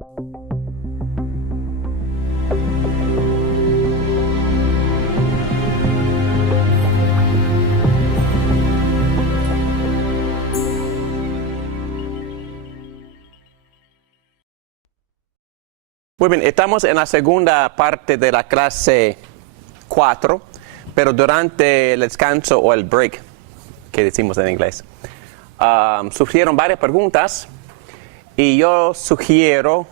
Muy bien, estamos en la segunda parte de la clase 4, pero durante el descanso o el break, que decimos en inglés, surgieron varias preguntas y yo sugiero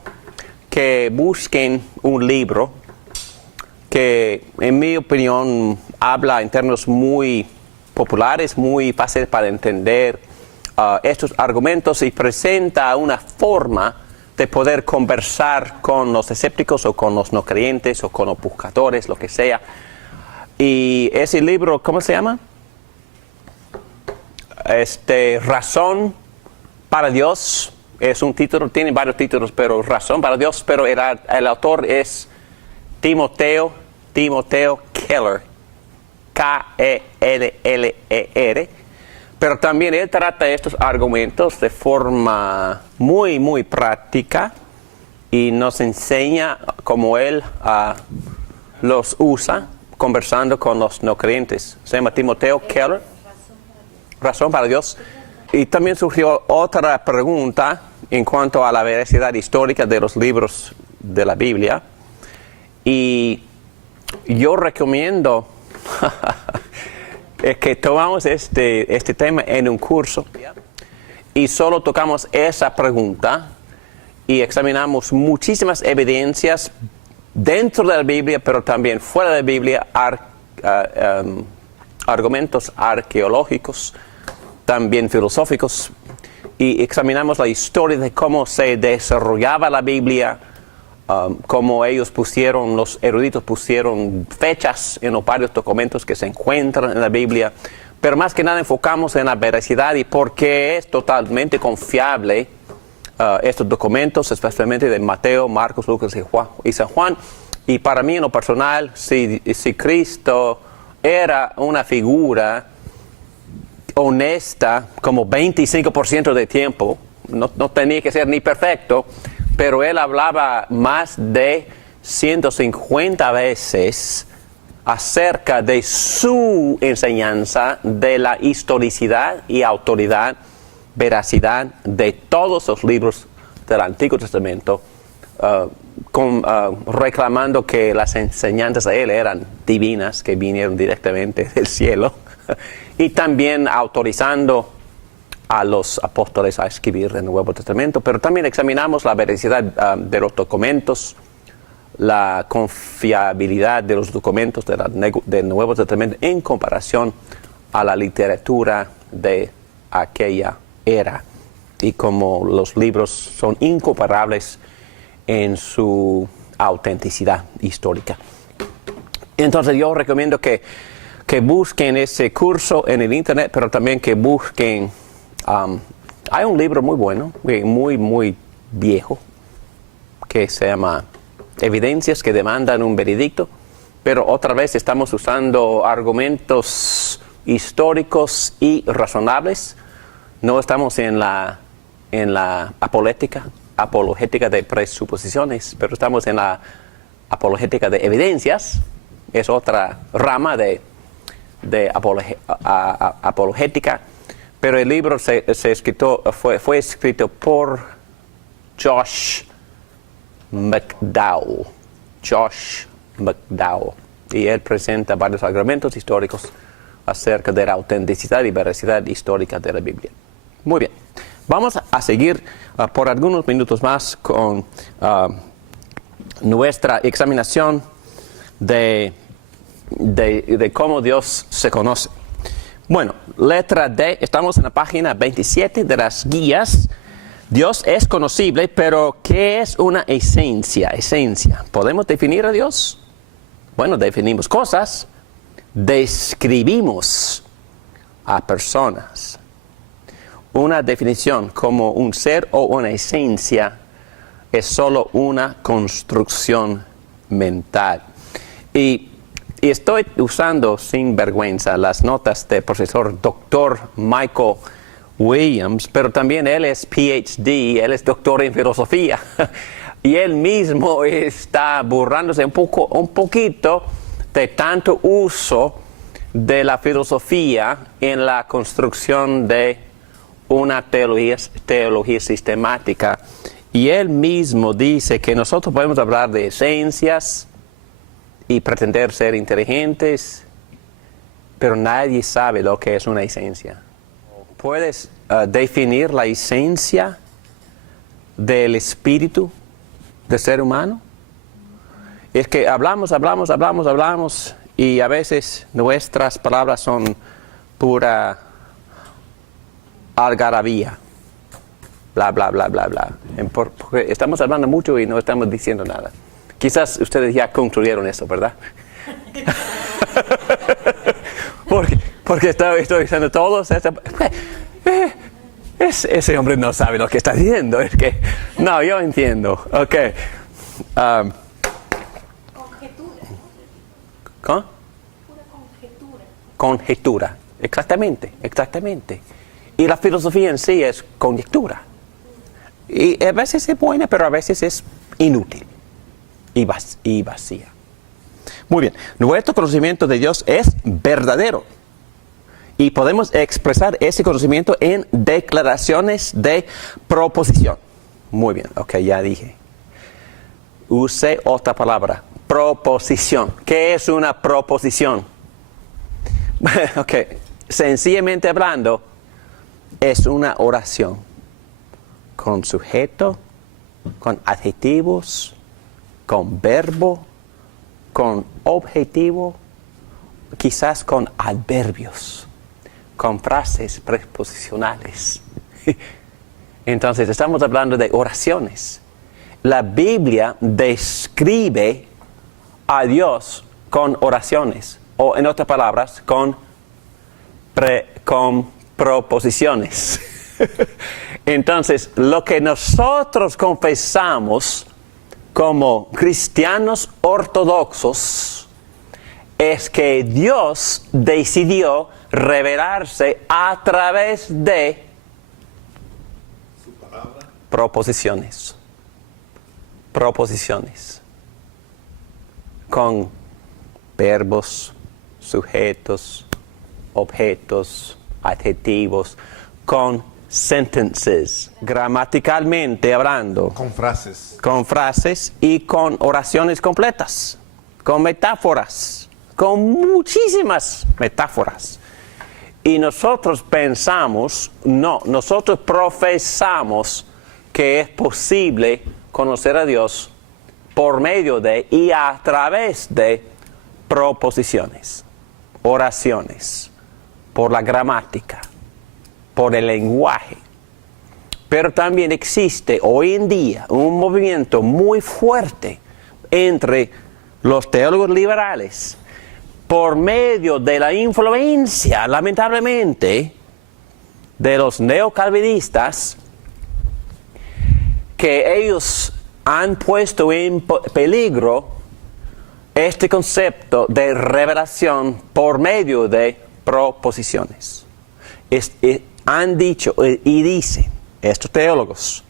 que busquen un libro que, en mi opinión, habla en términos muy populares, muy fáciles para entender estos argumentos y presenta una forma de poder conversar con los escépticos o con los no creyentes o con los buscadores, lo que sea. Y ese libro, ¿cómo se llama? Razón para Dios. Es un título, tiene varios títulos, pero Razón para Dios. Pero el autor es Timoteo Keller. Keller. Pero también él trata estos argumentos de forma muy, muy práctica y nos enseña cómo él los usa conversando con los no creyentes. Se llama Timoteo Keller. Razón para Dios. Y también surgió otra pregunta en cuanto a la veracidad histórica de los libros de la Biblia. Y yo recomiendo que tomamos este tema en un curso y solo tocamos esa pregunta y examinamos muchísimas evidencias dentro de la Biblia, pero también fuera de la Biblia, argumentos arqueológicos, también filosóficos, y examinamos la historia de cómo se desarrollaba la Biblia, cómo los eruditos pusieron fechas en los varios documentos que se encuentran en la Biblia, pero más que nada enfocamos en la veracidad y por qué es totalmente confiable estos documentos, especialmente de Mateo, Marcos, Lucas y San Juan. Y para mí en lo personal, si Cristo era una figura honesta como 25% de tiempo, no tenía que ser ni perfecto, pero él hablaba más de 150 veces acerca de su enseñanza, de la historicidad y autoridad, veracidad de todos los libros del Antiguo Testamento, reclamando que las enseñanzas de él eran divinas, que vinieron directamente del cielo, y también autorizando a los apóstoles a escribir en el Nuevo Testamento, pero también examinamos la veracidad de los documentos, la confiabilidad de los documentos del Nuevo Testamento en comparación a la literatura de aquella era, y como los libros son incomparables en su autenticidad histórica. Entonces yo recomiendo que busquen ese curso en el internet, pero también que busquen. Hay un libro muy bueno, muy viejo, que se llama Evidencias que demandan un veredicto, pero otra vez estamos usando argumentos históricos y razonables. No estamos en la apologética de presuposiciones, pero estamos en la apologética de evidencias. Es otra rama de apologética. Pero el libro fue escrito por Josh McDowell. Y él presenta varios argumentos históricos acerca de la autenticidad y veracidad histórica de la Biblia. Muy bien. Vamos a seguir por algunos minutos más con nuestra examinación de cómo Dios se conoce. Bueno, letra D, estamos en la página 27 de las guías. Dios es conocible, pero ¿qué es una esencia? ¿Podemos definir a Dios? Bueno, definimos cosas, describimos a personas. Una definición como un ser o una esencia es solo una construcción mental. Y estoy usando sin vergüenza las notas del profesor Dr. Michael Williams, pero también él es PhD, él es doctor en filosofía. Y él mismo está burlándose un poquito de tanto uso de la filosofía en la construcción de una teología sistemática. Y él mismo dice que nosotros podemos hablar de esencias y pretender ser inteligentes, pero nadie sabe lo que es una esencia. ¿Puedes definir la esencia del espíritu del ser humano? Es que hablamos y a veces nuestras palabras son pura algarabía. Bla, bla, bla, bla, bla. Porque estamos hablando mucho y no estamos diciendo nada. Quizás ustedes ya concluyeron eso, ¿verdad? porque estoy diciendo todos. Ese hombre no sabe lo que está diciendo. Es que, no, yo entiendo. Ok. Conjetura. ¿Cómo? Pura conjetura. Conjetura. Exactamente. Y la filosofía en sí es conjetura. Y a veces es buena, pero a veces es inútil y vacía. Muy bien, nuestro conocimiento de Dios es verdadero. Y podemos expresar ese conocimiento en declaraciones de proposición. Muy bien, ok, ya dije. Use otra palabra, proposición. ¿Qué es una proposición? Ok, sencillamente hablando, es una oración. Con sujeto, con adjetivos, con verbo, con objetivo, quizás con adverbios, con frases preposicionales. Entonces, estamos hablando de oraciones. La Biblia describe a Dios con oraciones, o en otras palabras, con proposiciones. Entonces, lo que nosotros confesamos como cristianos ortodoxos es que Dios decidió revelarse a través de su palabra. Proposiciones. Con verbos, sujetos, objetos, adjetivos, con sentences, gramaticalmente hablando. Con frases. Con frases y con oraciones completas, con metáforas, con muchísimas metáforas. Y nosotros nosotros profesamos que es posible conocer a Dios por medio de y a través de proposiciones, oraciones, por la gramática, por el lenguaje. Pero también existe hoy en día un movimiento muy fuerte entre los teólogos liberales por medio de la influencia, lamentablemente, de los neocalvinistas, que ellos han puesto en peligro este concepto de revelación por medio de proposiciones. Han dicho y dicen estos teólogos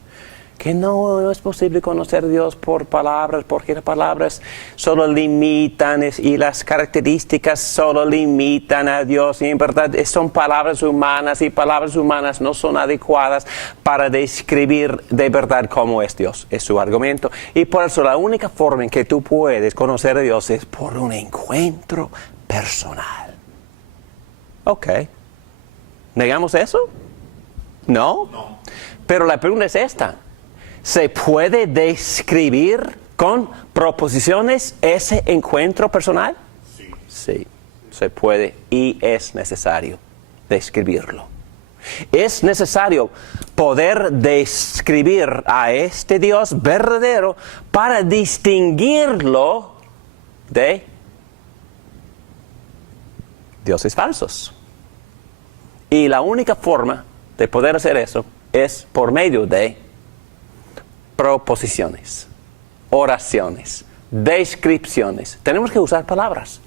que no es posible conocer a Dios por palabras, porque las palabras solo limitan y las características solo limitan a Dios. Y en verdad son palabras humanas y palabras humanas no son adecuadas para describir de verdad cómo es Dios. Es su argumento. Y por eso la única forma en que tú puedes conocer a Dios es por un encuentro personal. Ok. ¿Negamos eso? ¿No? No. Pero la pregunta es esta. ¿Se puede describir con proposiciones ese encuentro personal? Sí. Sí, se puede y es necesario describirlo. Es necesario poder describir a este Dios verdadero para distinguirlo de dioses falsos. Y la única forma de poder hacer eso es por medio de proposiciones, oraciones, descripciones. Tenemos que usar palabras.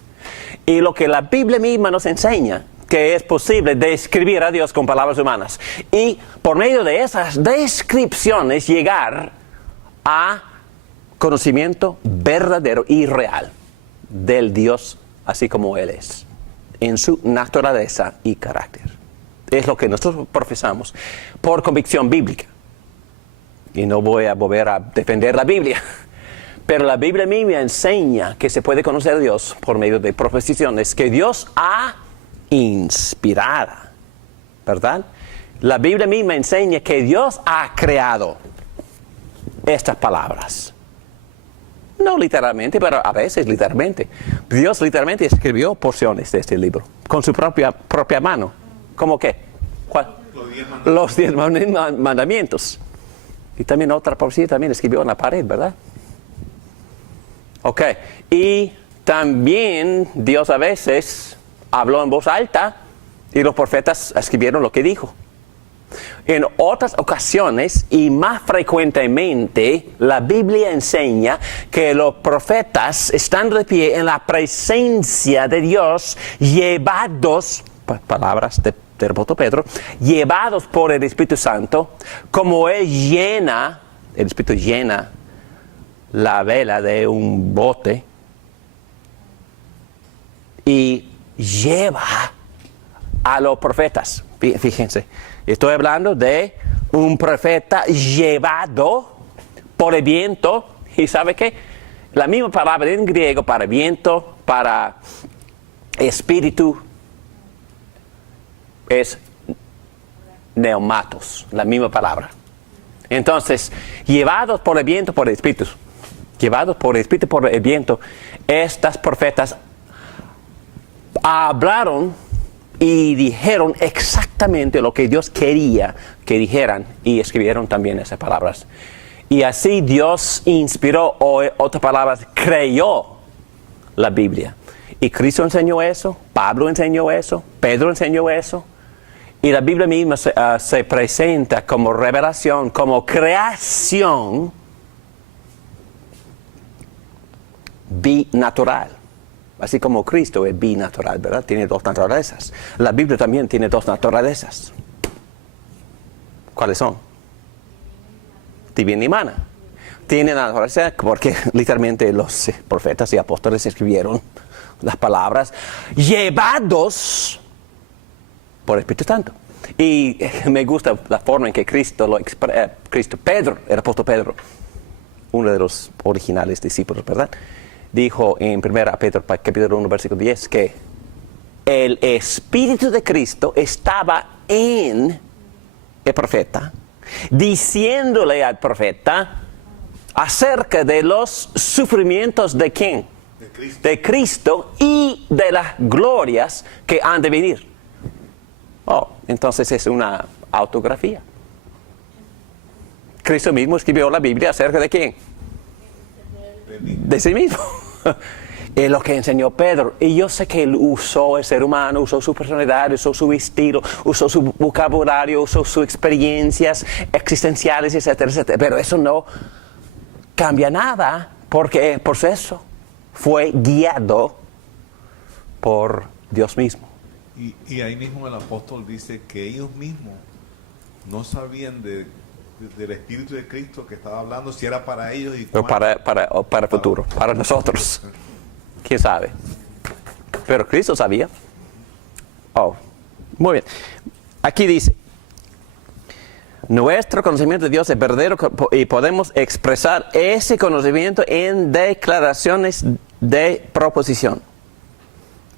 Y lo que la Biblia misma nos enseña, que es posible describir a Dios con palabras humanas. Y por medio de esas descripciones llegar a conocimiento verdadero y real del Dios así como Él es, en su naturaleza y carácter. Es lo que nosotros profesamos por convicción bíblica. Y no voy a volver a defender la Biblia, pero la Biblia misma enseña que se puede conocer a Dios por medio de proposiciones que Dios ha inspirado, ¿verdad? La Biblia misma enseña que Dios ha creado estas palabras. No literalmente, pero a veces literalmente. Dios literalmente escribió porciones de este libro con su propia mano. ¿Cómo qué? ¿Cuál? Los 10 mandamientos. Y también otra porción también escribió en la pared, ¿verdad? Ok. Y también Dios a veces habló en voz alta y los profetas escribieron lo que dijo. En otras ocasiones y más frecuentemente, la Biblia enseña que los profetas están de pie en la presencia de Dios, llevados, palabras del apóstol Pedro, llevados por el Espíritu Santo, como el Espíritu llena la vela de un bote y lleva a los profetas. Fíjense. Estoy hablando de un profeta llevado por el viento. ¿Y sabe qué? La misma palabra en griego para viento, para espíritu, es neumatos, la misma palabra. Entonces, llevados por el viento, por el espíritu, llevados por el espíritu, por el viento, estas profetas hablaron y dijeron exactamente lo que Dios quería que dijeran y escribieron también esas palabras. Y así Dios inspiró, o otras palabras, creyó la Biblia. Y Cristo enseñó eso, Pablo enseñó eso, Pedro enseñó eso. Y la Biblia misma se presenta como revelación, como creación binatural. Así como Cristo es binatural, ¿verdad? Tiene 2 naturalezas. La Biblia también tiene 2 naturalezas. ¿Cuáles son? Divina y humana. Tiene la naturaleza porque literalmente los profetas y apóstoles escribieron las palabras llevados por el Espíritu Santo. Y me gusta la forma en que Cristo Pedro, el apóstol Pedro, uno de los originales discípulos, ¿verdad?, dijo en 1 Pedro capítulo 1 versículo 10 que el Espíritu de Cristo estaba en el profeta, diciéndole al profeta acerca de los sufrimientos de ¿quién? De Cristo y de las glorias que han de venir. Entonces es una autografía. Cristo mismo escribió la Biblia acerca de ¿quién? De sí mismo. Es lo que enseñó Pedro. Y yo sé que él usó el ser humano, usó su personalidad, usó su estilo, usó su vocabulario, usó sus experiencias existenciales, etcétera, etcétera. Pero eso no cambia nada porque el proceso fue guiado por Dios mismo. Y ahí mismo el apóstol dice que ellos mismos no sabían del Espíritu de Cristo que estaba hablando, si era para ellos y para el futuro, para nosotros. ¿Quién sabe? Pero Cristo sabía. Muy bien. Aquí dice, nuestro conocimiento de Dios es verdadero y podemos expresar ese conocimiento en declaraciones de proposición.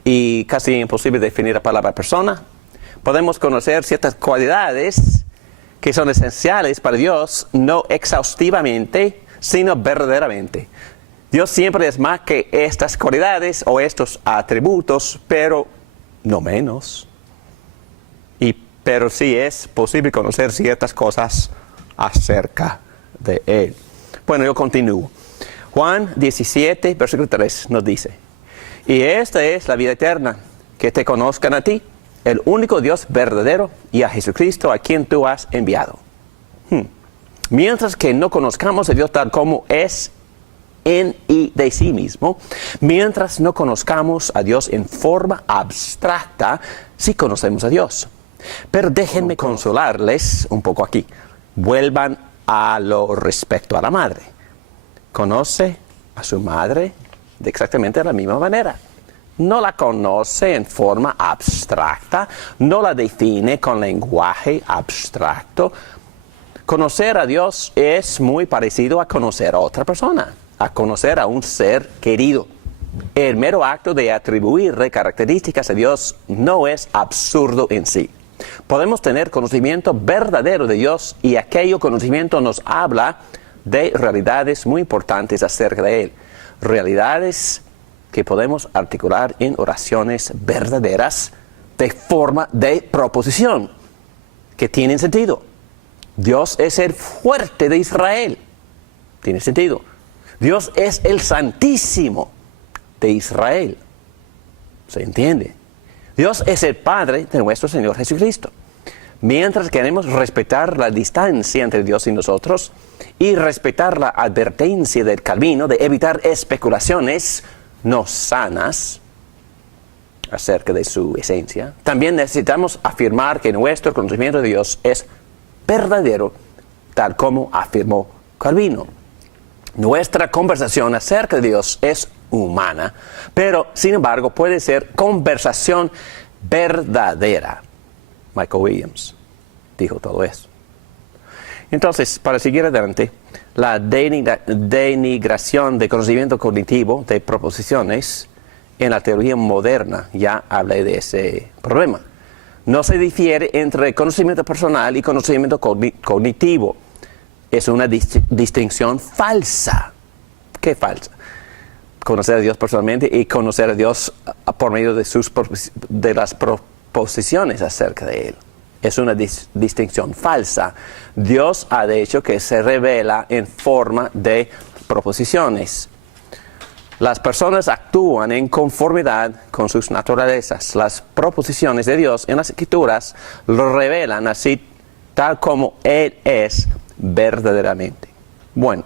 Y casi imposible definir la palabra persona. Podemos conocer ciertas cualidades que son esenciales para Dios, no exhaustivamente, sino verdaderamente. Dios siempre es más que estas cualidades o estos atributos, pero no menos. Pero sí es posible conocer ciertas cosas acerca de Él. Bueno, yo continúo. Juan 17, versículo 3 nos dice, y esta es la vida eterna, que te conozcan a ti, el único Dios verdadero, y a Jesucristo a quien tú has enviado. Mientras que no conozcamos a Dios tal como es en y de sí mismo, mientras no conozcamos a Dios en forma abstracta, sí conocemos a Dios. Pero déjenme consolarles un poco aquí. Vuelvan a lo respecto a la madre. conoce a su madre de exactamente la misma manera. No la conoce en forma abstracta, no la define con lenguaje abstracto. Conocer a Dios es muy parecido a conocer a otra persona, a conocer a un ser querido. El mero acto de atribuirle características a Dios no es absurdo en sí. Podemos tener conocimiento verdadero de Dios y aquello conocimiento nos habla de realidades muy importantes acerca de Él. Realidades que podemos articular en oraciones verdaderas de forma de proposición, que tienen sentido. Dios es el fuerte de Israel. Tiene sentido. Dios es el Santísimo de Israel. ¿Se entiende? Dios es el Padre de nuestro Señor Jesucristo. Mientras queremos respetar la distancia entre Dios y nosotros y respetar la advertencia del Calvino de evitar especulaciones no sanas acerca de su esencia, también necesitamos afirmar que nuestro conocimiento de Dios es verdadero, tal como afirmó Calvino. Nuestra conversación acerca de Dios es humana, pero sin embargo puede ser conversación verdadera. Michael Williams dijo todo eso. Entonces, para seguir adelante, la denigración de conocimiento cognitivo de proposiciones en la teoría moderna ya hablé de ese problema. No se difiere entre conocimiento personal y conocimiento cognitivo. Es una distinción falsa. ¿Qué falsa? Conocer a Dios personalmente y conocer a Dios por medio de las proposiciones acerca de Él. Es una distinción falsa. Dios ha dicho que se revela en forma de proposiciones. Las personas actúan en conformidad con sus naturalezas. Las proposiciones de Dios en las Escrituras lo revelan así, tal como Él es verdaderamente. Bueno,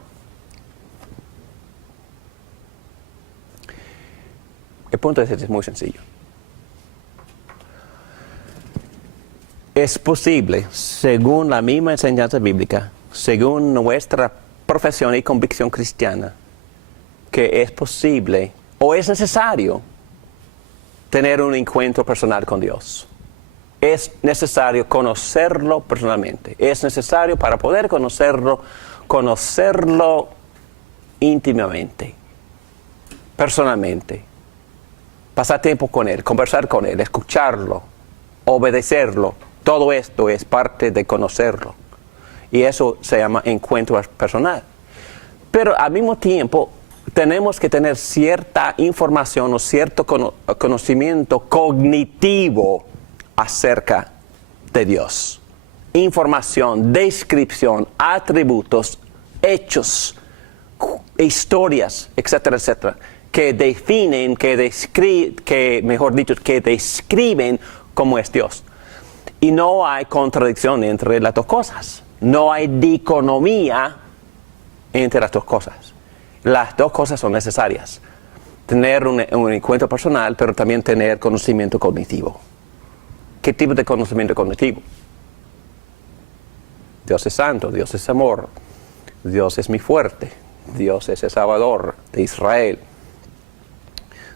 el punto es muy sencillo. Es posible, según la misma enseñanza bíblica, según nuestra profesión y convicción cristiana, que es posible o es necesario tener un encuentro personal con Dios. Es necesario conocerlo personalmente. Es necesario, para poder conocerlo íntimamente, personalmente. Pasar tiempo con Él, conversar con Él, escucharlo, obedecerlo. Todo esto es parte de conocerlo. Y eso se llama encuentro personal. Pero al mismo tiempo tenemos que tener cierta información o cierto conocimiento cognitivo acerca de Dios. Información, descripción, atributos, hechos, historias, etcétera, etcétera, que definen, que describen cómo es Dios. Y no hay contradicción entre las dos cosas. No hay dicotomía entre las dos cosas. Las dos cosas son necesarias. Tener un encuentro personal, pero también tener conocimiento cognitivo. ¿Qué tipo de conocimiento cognitivo? Dios es santo, Dios es amor, Dios es mi fuerte, Dios es el Salvador de Israel,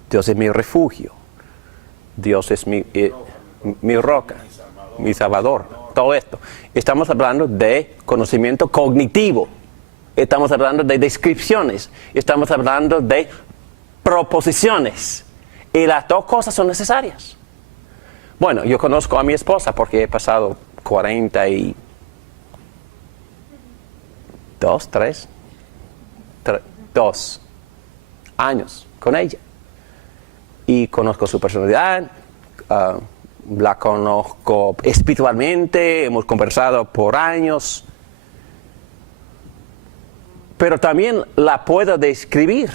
Dios es mi refugio, Dios es mi roca, mi Salvador, todo esto. Estamos hablando de conocimiento cognitivo, estamos hablando de descripciones, estamos hablando de proposiciones, y las dos cosas son necesarias. Bueno, yo conozco a mi esposa porque he pasado 42 años con ella. Y conozco su personalidad, la conozco espiritualmente, hemos conversado por años. Pero también la puedo describir.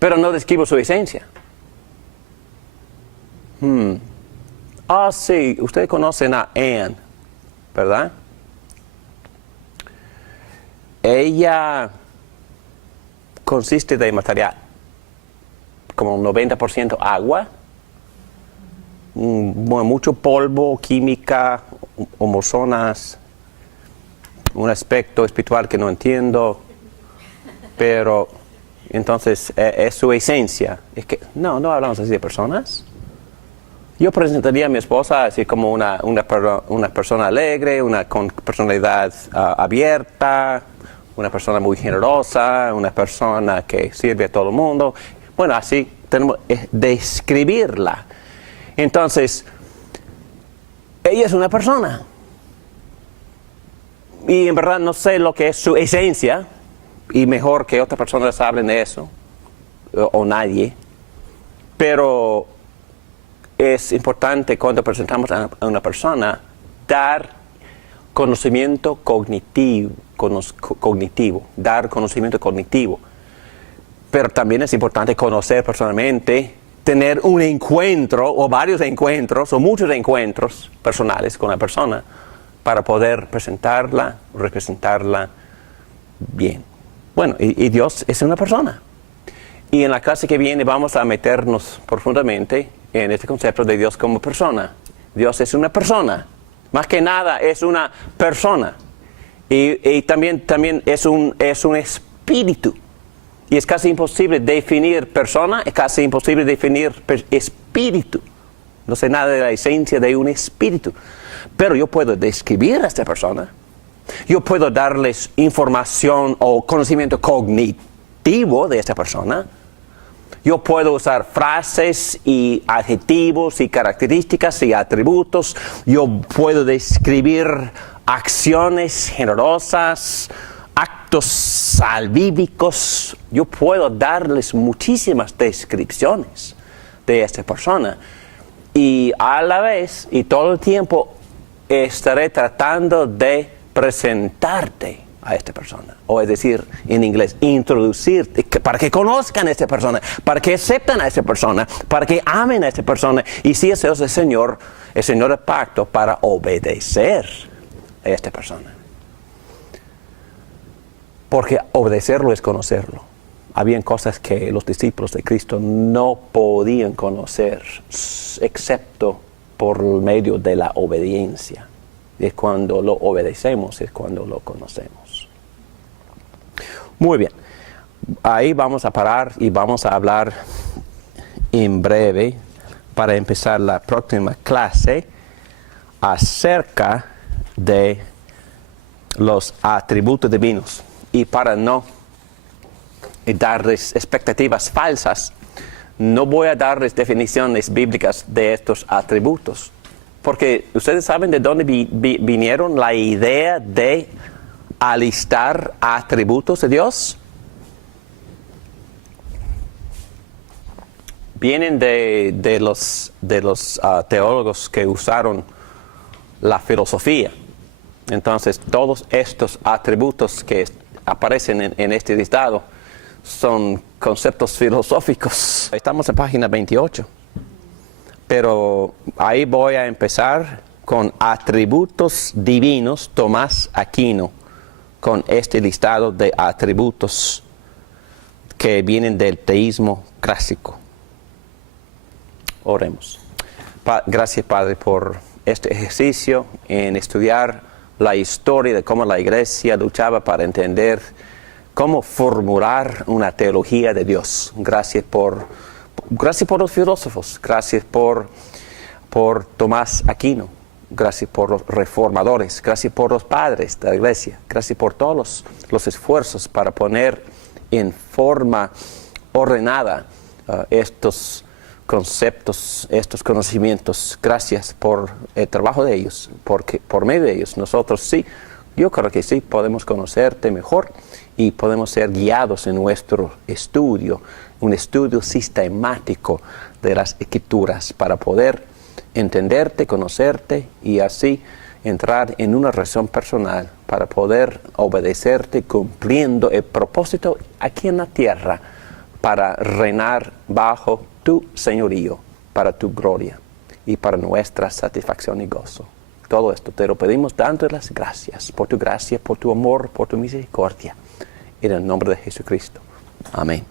Pero no describo su esencia. Sí, ustedes conocen a Anne, ¿verdad? Ella consiste de material como 90% agua, mucho polvo, química, homozonas, un aspecto espiritual que no entiendo, pero entonces es su esencia. Es que no hablamos así de personas. Yo presentaría a mi esposa así como una persona alegre, con personalidad abierta, una persona muy generosa, una persona que sirve a todo el mundo. Bueno, así tenemos que describirla. Entonces, ella es una persona. Y en verdad no sé lo que es su esencia, y mejor que otras personas hablen de eso, o nadie. Pero es importante cuando presentamos a una persona dar conocimiento cognitivo, dar conocimiento cognitivo. Pero también es importante conocer personalmente, tener un encuentro o varios encuentros o muchos encuentros personales con la persona para poder presentarla, representarla bien. Bueno, y Dios es una persona. Y en la clase que viene vamos a meternos profundamente en este concepto de Dios como persona. Dios es una persona. Más que nada es una persona. Y también es un espíritu. Y es casi imposible definir persona, es casi imposible definir espíritu. No sé nada de la esencia de un espíritu. Pero yo puedo describir a esta persona. Yo puedo darles información o conocimiento cognitivo de esta persona. Yo puedo usar frases y adjetivos y características y atributos. Yo puedo describir acciones generosas, actos salvíficos. Yo puedo darles muchísimas descripciones de esta persona. Y a la vez, y todo el tiempo, estaré tratando de presentarte a esta persona. O es decir, en inglés, introducirte, para que conozcan a esta persona, para que acepten a esta persona, para que amen a esta persona. Y si ese es el Señor del pacto para obedecer a esta persona. Porque obedecerlo es conocerlo. Habían cosas que los discípulos de Cristo no podían conocer, excepto por medio de la obediencia. Es cuando lo obedecemos, es cuando lo conocemos. Muy bien. Ahí vamos a parar y vamos a hablar en breve, para empezar la próxima clase, acerca de los atributos divinos. Y para no darles expectativas falsas, no voy a darles definiciones bíblicas de estos atributos. Porque ustedes saben de dónde vinieron la idea de alistar atributos de Dios. Vienen de los teólogos que usaron la filosofía. Entonces, todos estos atributos que aparecen en este listado son conceptos filosóficos. Estamos en página 28. Pero ahí voy a empezar con atributos divinos, Tomás Aquino, con este listado de atributos que vienen del teísmo clásico. Oremos. Gracias, Padre, por este ejercicio en estudiar la historia de cómo la Iglesia luchaba para entender cómo formular una teología de Dios. Gracias por los filósofos, gracias por Tomás Aquino, gracias por los reformadores, gracias por los padres de la Iglesia, gracias por todos los esfuerzos para poner en forma ordenada estos conceptos, estos conocimientos. Gracias por el trabajo de ellos, porque por medio de ellos nosotros sí, yo creo que sí, podemos conocerte mejor y podemos ser guiados en nuestro estudio, un estudio sistemático de las Escrituras para poder entenderte, conocerte y así entrar en una relación personal para poder obedecerte cumpliendo el propósito aquí en la tierra para reinar bajo tu señorío, para tu gloria y para nuestra satisfacción y gozo. Todo esto te lo pedimos dándote las gracias por tu gracia, por tu amor, por tu misericordia. En el nombre de Jesucristo. Amén.